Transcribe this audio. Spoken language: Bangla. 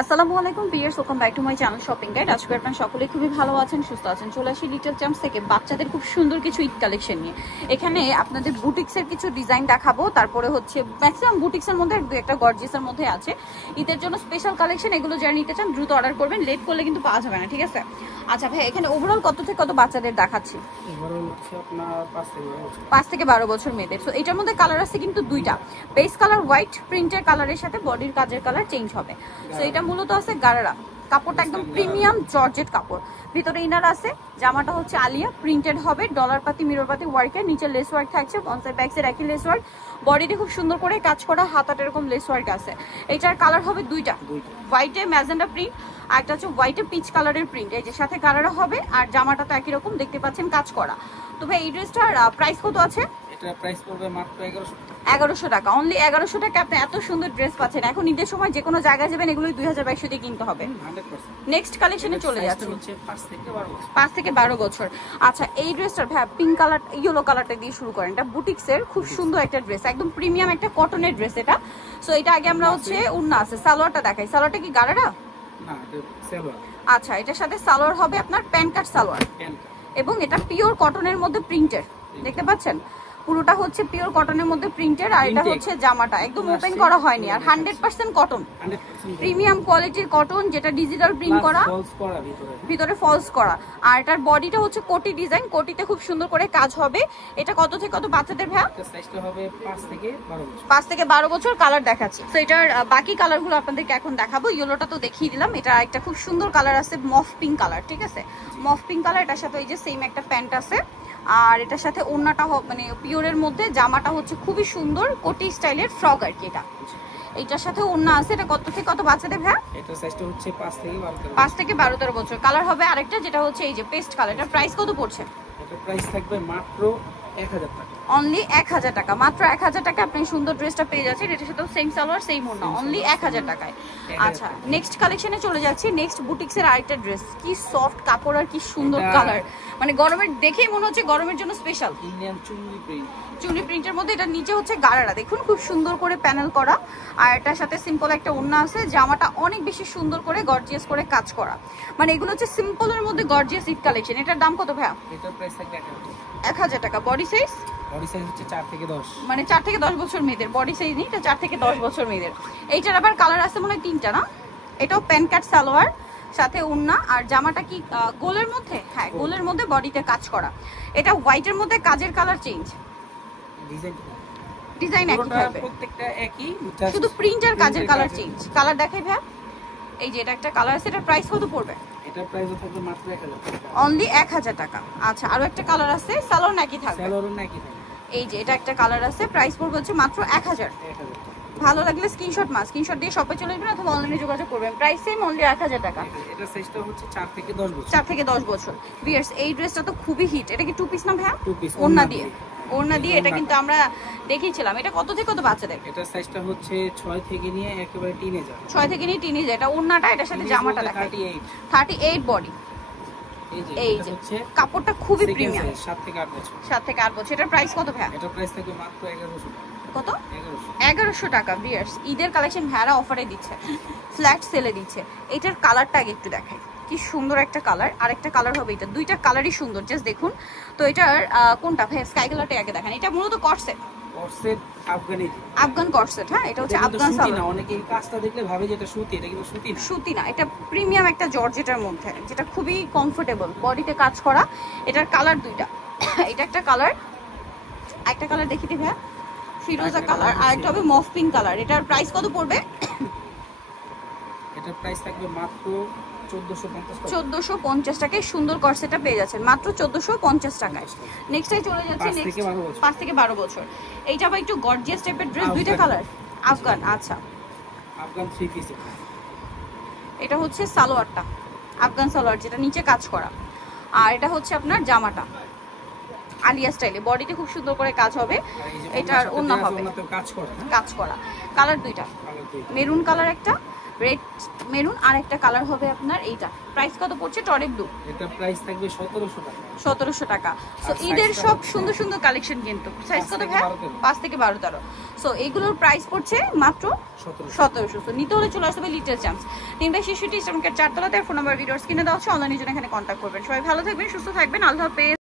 আসসালামু আলাইকুম viewers, welcome back to my channel shopping guide. আজকে আপনারা সকলে খুবই ভালো আছেন, সুস্থ আছেন। চলে আসি লিটল চ্যাম্পস থেকে বাচ্চাদের খুব সুন্দর কিছু ঈদ কালেকশন নিয়ে। এখানে আপনাদের বুটিক্সের কিছু ডিজাইন দেখাবো, তারপরে হচ্ছে ম্যাক্সিমাম বুটিক্সের মধ্যে একটা গর্জিয়াসের মধ্যে আছে ঈদের জন্য স্পেশাল কালেকশন। এগুলো যারা নিতে চান দ্রুত অর্ডার করবেন, লেট করলে কিন্তু পাওয়া যাবে না, ঠিক আছে? আচ্ছা ভাই, এখানে ওভারঅল কত থেকে কত বাচ্চাদের দেখাচ্ছি? ওভারঅল হচ্ছে আপনার 5 থেকে 12 বছর মেয়েদের। সো এটার মধ্যে কালার আছে কিন্তু দুইটা, বেস কালার হোয়াইট, প্রিন্টের কালারের সাথে বডির কাজের কালার চেঞ্জ হবে। সো এটা মূলত আছে গারারা, কাপড়টা একদম প্রিমিয়াম জর্জেট কাপড়, ভিতরে ইনার আছে। জামাটা হচ্ছে আলিয়া প্রিন্টেড হবে, ডলার পাতি মিরর পাতি ওয়ার্কের, নিচে লেস ওয়ার্ক থাকছে, ফ্রন্ট সাইড ব্যাক সাইড একই লেস ওয়ার্ক, বডিতে খুব সুন্দর করে কাজ করা, হাতাটা এরকম লেস ওয়ার্ক আছে। এটার কালার হবে দুইটা, হোয়াইটে ম্যাজেন্ডা প্রিন্ট, আর একটা হচ্ছে হোয়াইটে পিচ কালারের প্রিন্ট। এই যে সাথে কালারও হবে, আর জামাটা তো একই রকম দেখতে পাচ্ছেন কাজ করা। তো ভাই এই ড্রেসটার প্রাইস কত আছে? এটা প্রাইস পড়বে মাত্র 1100 টাকা। অনলি 1100 টাকা আপনি এত সুন্দর ড্রেস পাচ্ছেন। এখন ঈদের সময় যে কোনো জায়গায় যাবেন এগুলোই 2200 দিয়ে কিনতে হবে। 100%। নেক্সট কালেকশনে চলে যাচ্ছে, 5 থেকে 12 বছর। আচ্ছা, এই ড্রেসটার ভাই পিঙ্ক কালার ইয়েলো কালারটা দিয়ে শুরু করেন। এটা বুটিক্সের খুব সুন্দর একটা ড্রেস, একদম প্রিমিয়াম একটা কটনের ড্রেস এটা। সো এটা আগে আমরা হচ্ছে উন্না আছে, সালোয়ারটা দেখাই। সালোয়ারটা কি গারারা? না, এটা সালোয়ার। আচ্ছা, এটার সাথে সালোয়ার হবে আপনার প্যান্ট কাট সালোয়ার, এবং এটা পিওর কটনের মধ্যে প্রিন্টের, দেখতে পাচ্ছেন পুরোটা হচ্ছে পিওর কটনের মধ্যে প্রিন্টের। আর এটা হচ্ছে জামাটা একদম ওপেন করা হয়নি, আর 100% কটন, প্রিমিয়াম কোয়ালিটির কটন, যেটা ডিজিটাল প্রিন্ট করা, ভিতরে ফলস করা। আর এটার বডিটা হচ্ছে কোটি ডিজাইন, কোটিতে খুব সুন্দর করে কাজ হবে। এটা কত থেকে কত বাচ্চাদের ভাই? সাইজটা হবে 5 থেকে 12 বছর। 5 থেকে 12 বছর। কালার দেখাচ্ছি। তো এটার বাকি কালারগুলো আপনাদেরকে এখন দেখাবো। ইয়েলোটা তো দেখিয়ে দিলাম, এটা একটা খুব সুন্দর কালার আছে মফ পিঙ্ক কালার, ঠিক আছে? মফ পিঙ্ক কালার, এটার সাথে এই যে সেম একটা প্যান্ট আছে, আর এটার সাথে ওড়নাটা মানে পিওরের মধ্যে, জামাটা হচ্ছে খুবই সুন্দর কোটি স্টাইলের ফ্রক আর কি। এটা এইটার সাথে ওড়না আছে। এটা কত থেকে কত বাচ্চাদের ভাই? এটা সাইজটা হচ্ছে 5 থেকে 12 বছর। কালার হবে আরেকটা, যেটা হচ্ছে এই যে পেস্ট কালার। এটা প্রাইস কত পড়ছে? এটা প্রাইস থাকবে মাত্র 1000 টাকা। অনলি 1000 টাকা, মাত্র 1000 টাকা আপনি সুন্দর ড্রেসটা পেয়ে যাচ্ছেন। এটার সাথে সেম সালোয়ার সেম ওড়না, অনলি 1000 টাকায়। আচ্ছা, নেক্সট কালেকশনে চলে যাচ্ছি। নেক্সট বুটিক্সের আরেকটা ড্রেস, কি সফট কাপড় আর কি সুন্দর কালার, মানে গরমের দেখেই মনে হচ্ছে গরমের জন্য স্পেশাল। ইন্ডিয়ান চুনরি প্রিন্ট, চুনি প্রিন্টের মধ্যে, এটা নিচে হচ্ছে গারারা, দেখুন খুব সুন্দর করে প্যানেল করা, আর এটার সাথে সিম্পল একটা ওড়না আছে। জামাটা অনেক বেশি সুন্দর করে গর্জিয়াস করে কাজ করা, মানে এগুলো হচ্ছে সিম্পলের মধ্যে গর্জিয়াস ঈদ কালেকশন। এটার দাম কত ভাইয়া? এটার প্রাইস থাকবে 1000 টাকা। Body size? বডি সাইজ হচ্ছে 4 থেকে 10, মানে 4 থেকে 10 বছর মেয়েদের বডি সাইজ নেই, এটা 4 থেকে 10 বছর মেয়েদের। এইটার আবার কালার আছে মনে হয় 3টা না? এটাও প্যান্ট কাট সালোয়ার, সাথে ওড়না, আর জামাটা কি গোলের মধ্যে? হ্যাঁ, গোলের মধ্যে বডিতে কাজ করা। এটা হোয়াইটের মধ্যে কাজের কালার চেঞ্জ, ডিজাইন একই থাকবে, প্রত্যেকটা একই, শুধু প্রিন্টার কাজের কালার চেঞ্জ। কালার দেখাই ভাই, এই যে এটা একটা কালার আছে। এটার প্রাইস কত পড়বে? এটার প্রাইস থাকবে মাত্র 1000 টাকা, অনলি 1000 টাকা। আচ্ছা, আরো একটা কালার আছে, সালোয়ার নাকি থাকবে? সালোয়ারও নাকি থাকবে। এই যে এটা একটা কালার আছে, প্রাইস পড়বে হচ্ছে মাত্র 1000। ভালো লাগলে স্ক্রিনশট দিয়ে শপে চলে যাবেন অথবা অনলাইনে যোগাযোগ করবেন। প্রাইস সেম, অনলি 1000 টাকা। এটা সাইজটা হচ্ছে 4 থেকে 10 বছর। 4 থেকে 10 বছর। ভিউয়ার্স, এই ড্রেসটা তো খুবই হিট। এটা কি টু পিস না ভাই? টু পিস, ওড়না দিয়ে এটা কিন্তু আমরা দেখিয়েছিলাম। এটা কত থেকে কত বাচ্চাদের? এটা সাইজটা হচ্ছে 6 থেকে নিয়ে একেবারে টিনেজার। 6 থেকে নিয়ে টিনেজার। এটা ওড়নাটা, এটার সাথে জামাটা দেখাই। 38 বডি। এই যে কাপড়টা খুবই প্রিমিয়াম। 7 থেকে 8 বছর। 7 থেকে 8 বছর। এটার প্রাইস কত ভাই? এটার প্রাইস থাকবে মাত্র 1100 টাকা। কত? 1100 টাকা। ভিউয়ার্স, ঈদের কালেকশন ভাড়া অফারে দিচ্ছে, ফ্ল্যাট সেলে দিচ্ছে। এটার কালারটা আগে একটু দেখাই, কি সুন্দর একটা কালার। আর একটা কালার হবে এটা, দুইটা কালারই সুন্দর, জাস্ট দেখুন। তো এটার কোনটা ভাই? স্কাই কালারটা আগে দেখেন। এটা মূলত কটসেট, আফগান কটসেট। হ্যাঁ, এটা হচ্ছে আফগান সালোয়ার। অনেকে এই কাজটা দেখলে ভাবে যে এটা সুতি, এটা কিন্তু সুতি না। সুতি না, এটা প্রিমিয়াম একটা জর্জেটের মধ্যে, যেটা খুবই কমফোর্টেবল, বডিতে কাজ করা। এটার কালার দুইটা, এটা একটা কালার, একটা কালার দেখি দিই ভাই, ফিরোজা কালার, আর একটা হবে মফ পিঙ্ক কালার। এটার প্রাইস কত পড়বে? এটার প্রাইস থাকবে মাত্র 1450 টাকায় সুন্দর কটসেটটা পেয়ে যাচ্ছেন, মাত্র 1450 টাকায়। নেক্সটে চলে যাচ্ছে, 5 থেকে 12 বছর। এইটা আবার একটু গর্জিয়াস টাইপের ড্রেস, দুইটা কালার, আফগান। আচ্ছা, আফগান 3 পিস। এটা হচ্ছে সালোয়ারটা, আফগান সালোয়ার, যেটা নিচে কাজ করা। আর এটা হচ্ছে আপনার জামাটা আলিয়া স্টাইলে, বডিতে খুব সুন্দর করে কাজ হবে। এটার ওড়না হবে কাজ করা। কালার দুইটা, মেরুন কালার একটা, রেড মেরুন, আর একটা কালার হবে আপনার এইটা। প্রাইস কত পড়ছে টরে ব্লু? এটা প্রাইস থাকবে 1700 টাকা। 1700 টাকা। সো আর ঈদের size সব টা সুন্দর সুন্দর কালেকশন কিন্তু। সাইজ কত 5 থেকে ভাই? 12 13। 5 থেকে 12 13। সো এগুলোর প্রাইস পড়ছে মাত্র 1700। সো নিতে হলে চলে আসবে লিটল চ্যাম্পস, 3/66 ইস্টার্ন মার্কেট 4 তলাতে। ফোন নাম্বার ভিডিওস কিনে দেওয়া হচ্ছে, অনলাইনে জন্য এখানে কন্ট্যাক্ট করবেন। সবাই ভালো থাকবেন, সুস্থ থাকবেন, আল্লাহ হাফেজ।